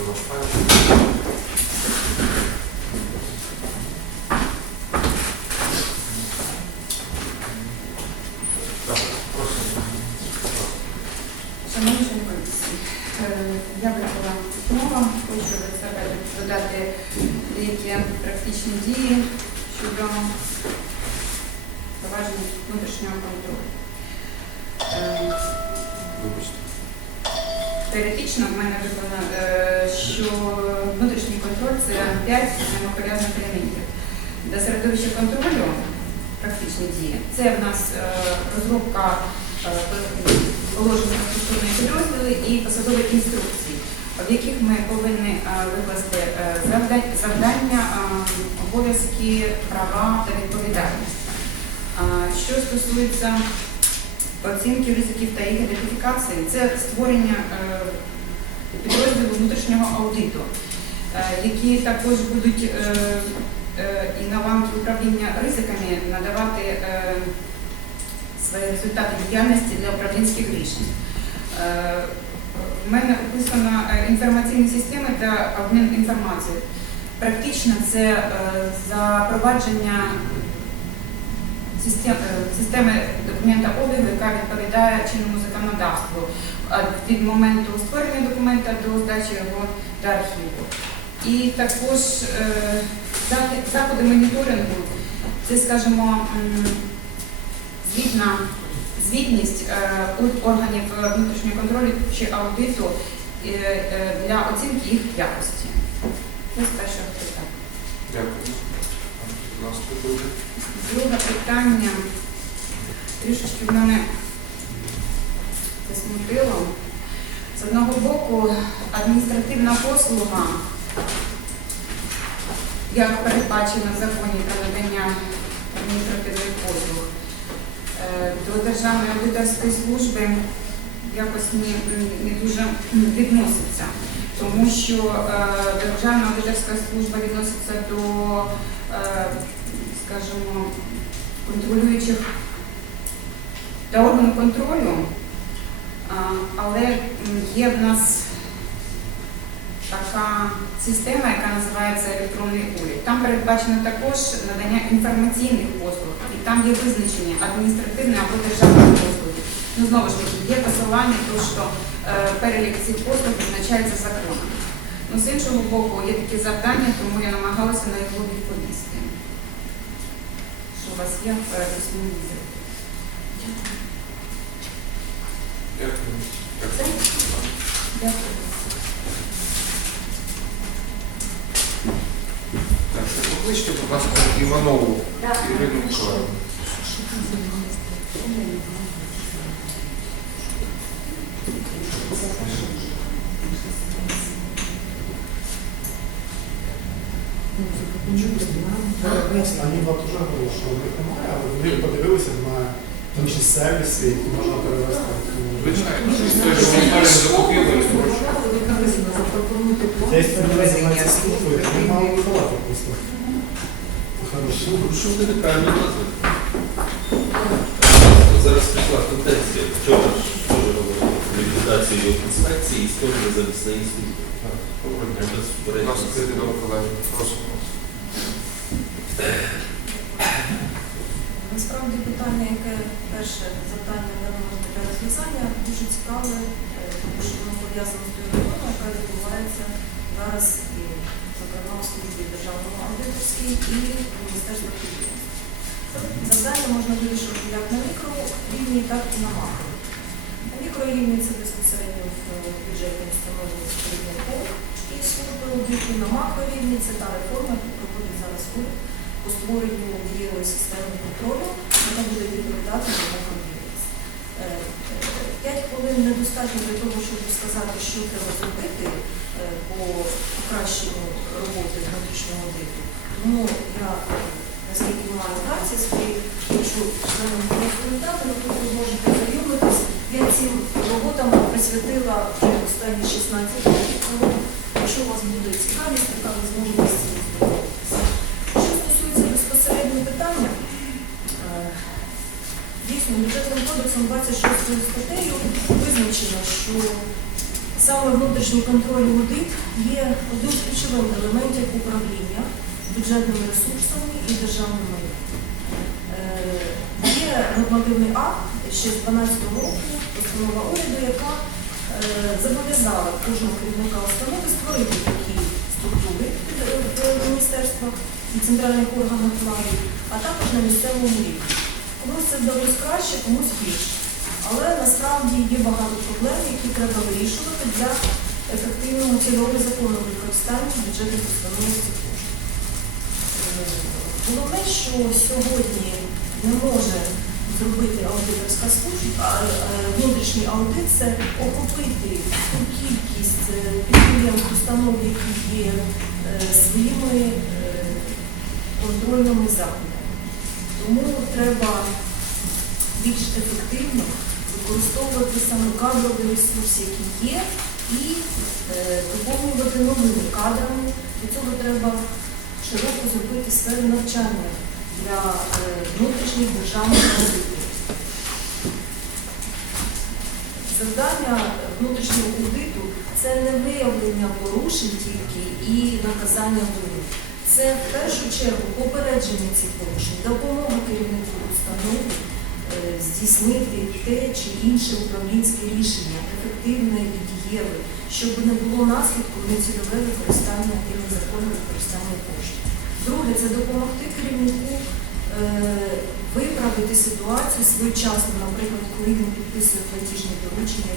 Це ваш файл. Шановні комісії, е, я вибрала мова, хочу від себе додати деякі практичні дії щодо провадження внутрішнього контролю. Е, Теоретично в мене виконано, 5 взаємопов'язаних елементів. Для середовища контролю практичні дії це в нас е, розробка е, положення структурної підрозділи і посадові інструкції, в яких ми повинні е, викласти завдання, обов'язки, права та відповідальність. Що стосується оцінки ризиків та їх ідентифікації, це створення підрозділу внутрішнього аудиту, які також будуть е, е, і на ланки управління ризиками надавати е, свої результати діяльності для управлінських рішень. Е, В мене описано е, інформаційні системи та обмін інформацією. Практично це е, запровадження е, системи документа обігу, яка відповідає чинному законодавству е, від моменту створення документа до здачі його до архіву. І також е, заходи моніторингу, це, скажімо, звітна звітність е, органів внутрішнього контролю чи аудиту е, для оцінки їх якості. Це з першого питання. Дякую. Друге питання трішечки в мене засмутило. З одного боку, адміністративна послуга, як передбачено в законі про надання адміністративних послуг, е, до Державної аудиторської служби якось не, не дуже відноситься, тому що е, Державна аудиторська служба відноситься до е, скажімо, контролюючих та органу контролю, але є в нас така система, яка називається електронний уряд. Там передбачено також надання інформаційних послуг, і там є визначення адміністративної або державної послуги. Ну, знову ж таки, є посилання, то що е, перелік цих послуг визначається законом. Ну, з іншого боку, є такі завдання, тому я намагалася на його відповісти. Що у вас є в письмовій відповіді? Дякую. Дякую. Дякую. Так, що покличте, будь ласка, Іванову Ірину Миколаївну. Они вот уже говорили, що в них немає, але вони подивилися на інші сервіси, які можна перевести. Звичайно, що історію закупівлі і. Це є служби, вони мали подавати просто. Хорошо. Що ви неправильно назвали? Зараз прийшла контенція. Вчора ж теж робили ліквідацію інспекції і створення захисної служби. Вас. Насправді питання, яке перше завдання для розв'язання, дуже цікаве, е, тому що воно пов'язано з тою яка відбувається зараз, і, зокрема у службі державного аудиторській і Міністерства культури. Завдання можна вирішити як на мікрорівні, так і на макро. На мікрорівні це безпосередньо в бюджетній установі керівником і служби аудиту. На макрорівні це та реформа, яку проходить зараз уряд по створенню дієвої системи контролю, яка буде відповідати на контролю. 5 хвилин недостатньо для того, щоб сказати, що треба зробити е, по покращенню роботи внутрішнього аудиту. Тому я, е, наскільки маю праці, свої хочу розповідати, але тут ви можете знайомитись. Я цим роботам присвятила вже останні 16 років, тому якщо у вас буде цікавість, то ви зможете з. Дійсно бюджетним кодексом 26 статтею визначено, що Саме внутрішній контроль і аудит є одним з ключових елементів управління бюджетними ресурсами і державним. Е, Є нормативний акт ще з 12 року, постанова уряду, яка е, зобов'язала кожного керівника установи створити такі структури е, в міністерствах і центральних органах влади, а також на місцевому рівні. Вдалося краще, комусь гірше. Але насправді є багато проблем, які треба вирішувати для ефективного цільового законного використання бюджетних установ цих коштів. Головне, що сьогодні не може зробити аудиторська служба, е, внутрішній аудит це охопити ту кількість е, підприємств, установ, які є е, своїми контрольними заходами. Тому треба більш ефективно використовувати саме кадровий ресурс, який є, і е, доповнювати новими кадрами. Для цього треба широко зробити сферу навчання для е, внутрішніх державних аудитів. Завдання внутрішнього аудиту це не виявлення порушень тільки і наказання вини. Це в першу чергу попередження цих порушень, допомога керівнику установи здійснити те чи інше управлінське рішення, ефективне і дієве, щоб не було наслідку нецільове використання і незаконне використання коштів. Друге, це допомогти керівнику е, виправити ситуацію своєчасно, наприклад, коли він підписує платіжні доручення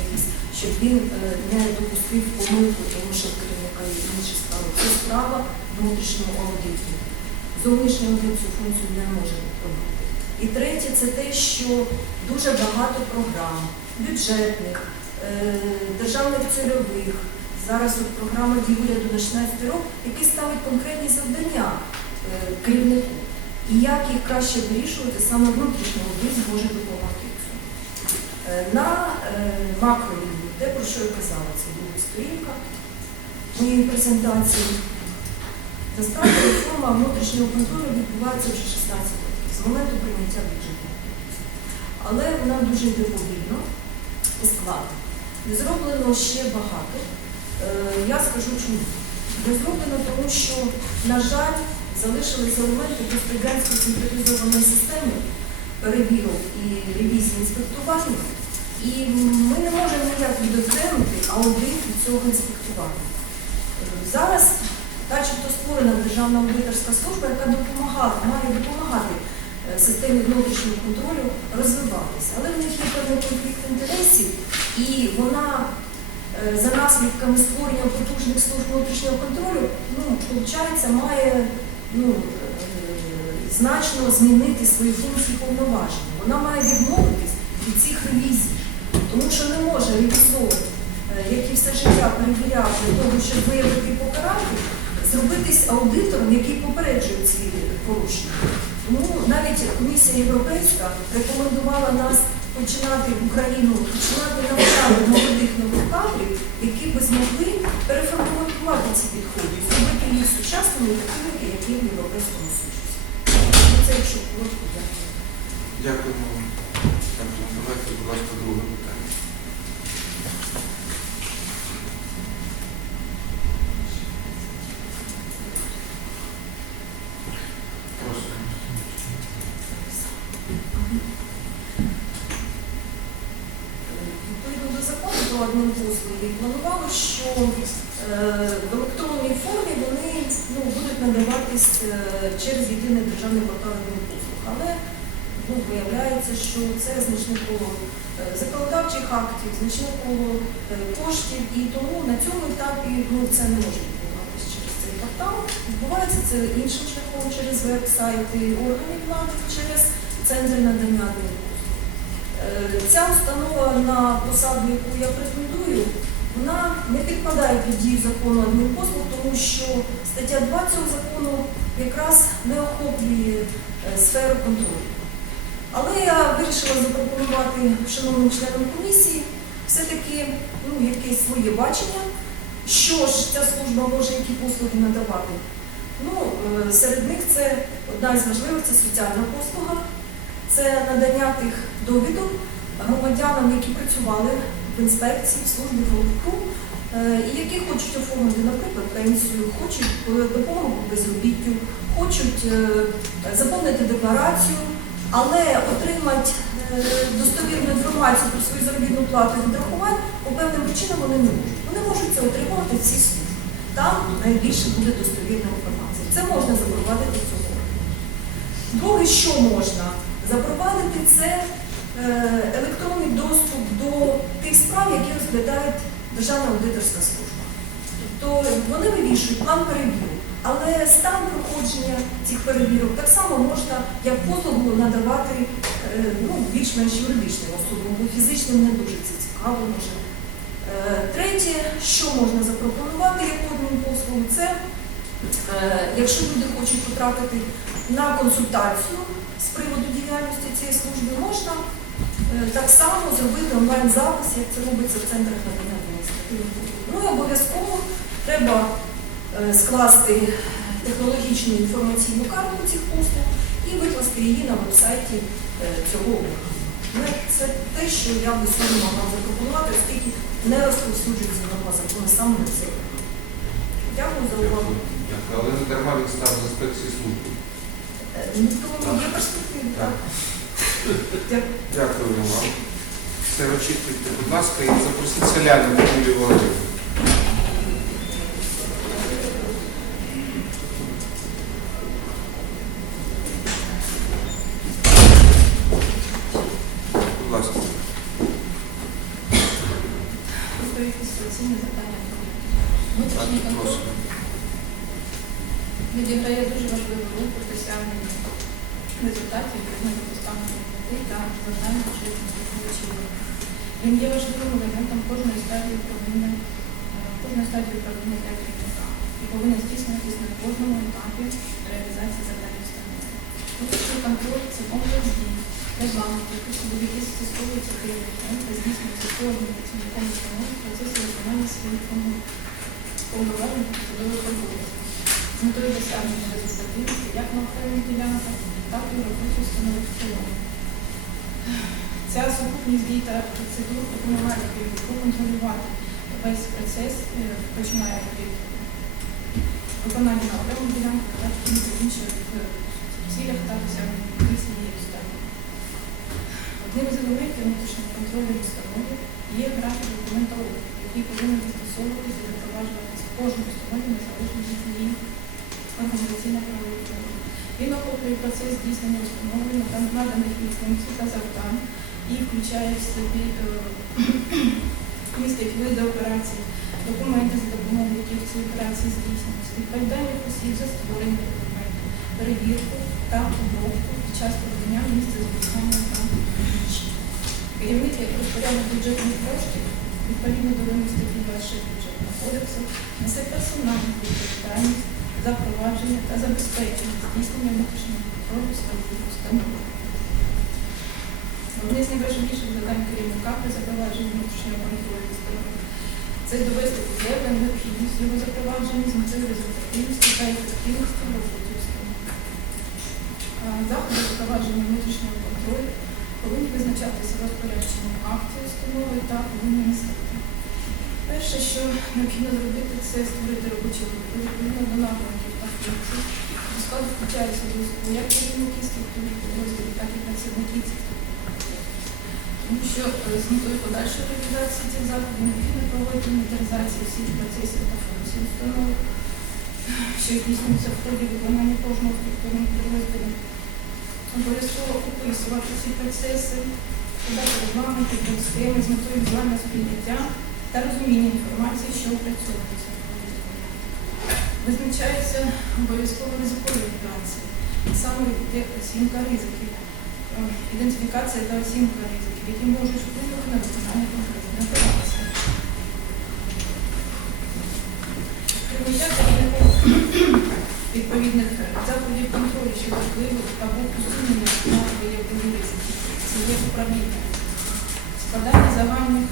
щоб він е, не допустив помилку, тому що в керівника є інші справи. Це справа внутрішнього аудиту. Зовнішній аудит цю функцію не може виконувати. І третє, це те, що дуже багато програм, бюджетних, е, державних цільових. Зараз от програма «Дій уряду на 16 років, які ставить конкретні завдання е, керівнику. І як їх краще вирішувати, саме внутрішній аудит зможе допомогти. Е, На макрорівні, те, про що я казала, це буде сторінка моєї презентації. Насправді реформа внутрішнього контролю відбувається вже 16 років, моменту прийняття бюджету. Але вона дуже йде і складно. Не зроблено ще багато. Е, Я скажу чому. Не зроблено тому, що, на жаль, залишилися елементи пострадянської централізованої системи перевірок і ревізії інспектування. І ми не можемо ніяк відокремити аудит від цього інспектування. Е, Зараз начебто створена Державна аудиторська служба, яка допомагає, має допомагати системі внутрішнього контролю розвиватися. Але в них є певний конфлікт інтересів, і вона е, за наслідками створення потужних служб внутрішнього контролю, ну, виходить, має ну, е, значно змінити свої функції повноваження. Вона має відмовитись від цих ревізій, тому що не може ревізор, е, який все життя перевіряв для того, щоб виявити покарати, зробитись аудитором, який попереджує ці порушення. Тому навіть комісія європейська рекомендувала нас починати Україну, починати навчати молодих нових кадрів, які би змогли переформувати ці підходи, зробити їх сучасними і які в Європейському Союзі. Ну, Це якщо коротко, дякую. Дякуємо. Дякую. Давайте, будь ласка, друге питання. Прошу. Відповідно до закону про адмінпослуги планувало, що е, в електронній формі вони ну, будуть надаватись е, через єдиний державний портал адмінпослуг. Але ну, виявляється, що це значне коло е, законодавчих актів, значне коло е, коштів, і тому на цьому етапі ну, це не може відбуватися через цей портал. Відбувається це іншим шляхом через веб-сайти органів влади, через центри надання адмінпослуг. Е, Ця установа на посаду, яку я претендую, вона не підпадає під дію закону адмінпослуг, тому що стаття 2 цього закону якраз не охоплює е, сферу контролю. Але я вирішила запропонувати шановним членам комісії все-таки ну, якесь своє бачення, що ж ця служба може які послуги надавати. Ну, е, серед них це одна із важливих це соціальна послуга, це надання тих довідок громадянам, які працювали в інспекції, в службі ГОЛКУ, е, і які хочуть оформити, наприклад, пенсію, хочуть е, допомогу безробіттю, хочуть е, заповнити декларацію, але отримати достовірну інформацію про свою заробітну плату відрахувань по певним причинам вони не можуть. Вони можуть це отримувати в цій службі. Там найбільше буде достовірна інформація. Це можна запровадити в цьому. Друге, що можна запровадити, це електронний доступ до тих справ, які розглядає Державна аудиторська служба. Тобто вони вивішують план перевірок, але стан проходження цих перевірок так само можна як послугу надавати е, ну, більш-менш юридичним особам, бо фізичним не дуже це цікаво може. Е, Третє, що можна запропонувати як послугу, це е, якщо люди хочуть потрапити на консультацію з приводу діяльності цієї служби, можна е, так само зробити онлайн-запис, як це робиться в центрах надання адміністративних послуг. Ну і обов'язково треба е, скласти технологічну інформаційну карту цих послуг і викласти її на вебсайті е, цього органу. Ну, Це те, що я би сьогодні могла запропонувати, оскільки не розповсюджується норма закону саме на це. Дякую за увагу. Дякую. Але не дарма він став з інспекції служби. Е, Ну, то є перспективи, так. Дякую. Вам. Все очікуйте, будь ласка, і запросіть селяни Юлію Володимирівну. Будь ласка. Тобто якісь спеційні завдання. Внутрішній контроль Просимо. відіграє дуже важливу роль при досягненні результатів відповідно поставлених мети та завдань очевидних Він є важливим елементом кожної стадії управління, е, кожної стадії управління для керівника і повинен здійснюватись на кожному етапі реалізації завдань установи. Внутрішній контроль це комплекс дій, регламентів, посудові, які застосовуються керівником та здійснюються кожним працівником установи в процесі виконання своїх повноважень та посадових обов'язків. З метою досягнення результативності як на окремих ділянках, так і в установи. Ця сукупність дій та процедур допомагає керівнику контролювати весь процес, е, починаючи від виконання на окремих ділянках, в інших е, цілях та досягнення обставини. Одним з елементів внутрішнього контролю в установі є графік документології, який повинен застосовуватися і запроваджуватися в кожній установі незалежно від її організаційно-правової форми. Він охоплює процес здійснення установи на наданих їй функцій та завдань і включає в собі е, містить види операцій, документи, за допомогою яких ці операції здійснюються, відповідальних осіб за створення документів, перевірку та обробку під час подання місця зберігання та. Керівник як розпорядник бюджетних коштів відповідно до вимог статті 26 бюджетного кодексу несе персональну відповідальність за провадження та забезпечення здійснення внутрішнього контролю своїх установ. Одне з найважливіших завдань керівника при запровадженні внутрішнього контролю установи це довести до себе необхідність його запровадження з метою результативності та ефективності в роботі установи. А Заходи запровадження внутрішнього контролю повинні визначатися розпорядженням актів установи та повинні нестати. Перше, що необхідно зробити, це створити робочу групу відповідно до та функцій. До складу включаються обов'язково як керівники структури підрозділів, так і працівники цих. Тому що е, з метою подальшої реалізації цих заходів необхідно проводити інвентаризацію всіх процесів та функцій установи, що здійснюються в ході виконання кожного структурного підрозділу. Обов'язково описувати ці процеси, подати регламенти, схеми з метою візуального сприйняття та розуміння інформації, що опрацьовується. Визначаються обов'язково ризикові операції. Саме йде оцінка ризиків, е, ідентифікація та оцінка ризиків, які можуть вплинути на виконання конкретної операції. Прийняття керівником відповідних заходів контролю щодо впливу або усунення на виявлені ризики. Це є управління. Складання загальних е,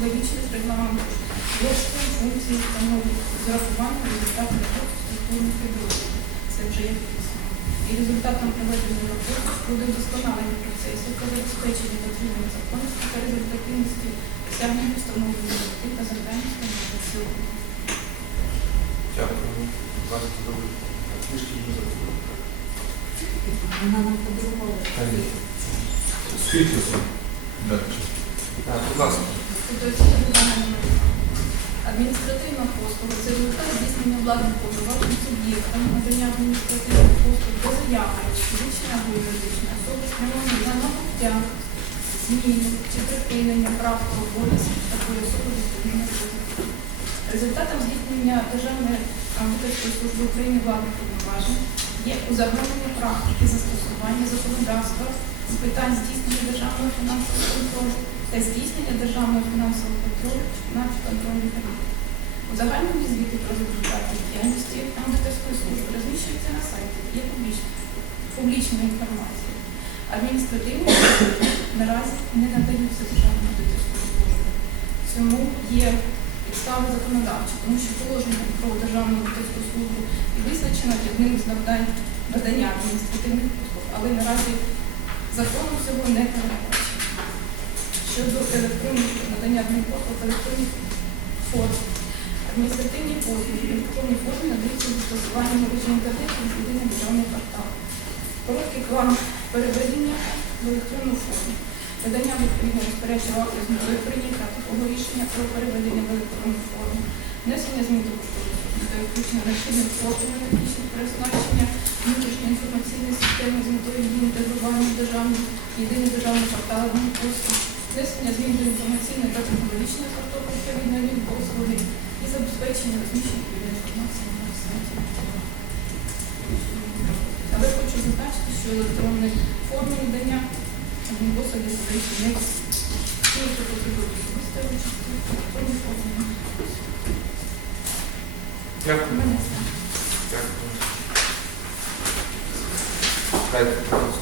технологічних регламентів, кошти, функції, встановлення, з урахуванням результатів роботи структурних підрозділів. Це вже є підписано. І результатом проведення роботи буде вдосконалення процесів та забезпечення дотримання законності та результативності досягнення встановленої мети та завдань становиться. Дякую. Ласка, добре. Книжки не забули. Вона нам подарувала. Скільки? Так, будь ласка. Адміністративна послуга це результат здійснення владних повноважень суб'єктами надання адміністративних послуг до заяви фізичної або юридичної особи спрямовані на набуття, зміну чи припинення прав та обов'язків такої особи відповідно. Результатом здійснення Державної аудиторської служби України владних повноважень є узагальнення практики застосування законодавства з питань здійснення державного фінансового контролю та здійснення державного фінансового контролю над контрольних рівнів. Узагальнені звіти про результати діяльності аудиторської служби розміщуються на сайті, є публічною інформацією. Адміністративні наразі не надаються державною аудиторською службою. Цьому є підстави законодавчі, тому що положення про державну аудиторську службу і визначено одним з завдань надання адміністративних послуг, але наразі законом цього не передбачено. Щодо електронних надання адмінпослуг в електронній формі. Адміністративні послуги в електронній формі надаються з застосуванням мережі інтернету з єдиним державним порталом. Короткий план переведення в електронну форму. Видання відповідного з метою прийняття такого рішення про переведення в електронну форму. Внесення змін до включення необхідних послуг технічних призначення внутрішньої інформаційної системи з метою її інтегрування в державний єдиний державний портал адмінпослуг, внесення змін до інформаційної та технологічної картопи відповідної від послуги і забезпечення розміщення відповідної інформації на сайті. Але хочу зазначити, що електронної форми надання адмінпослуги задається не всі, хто потребує особистої участі формі. У Дякую. Дякую. Ласка.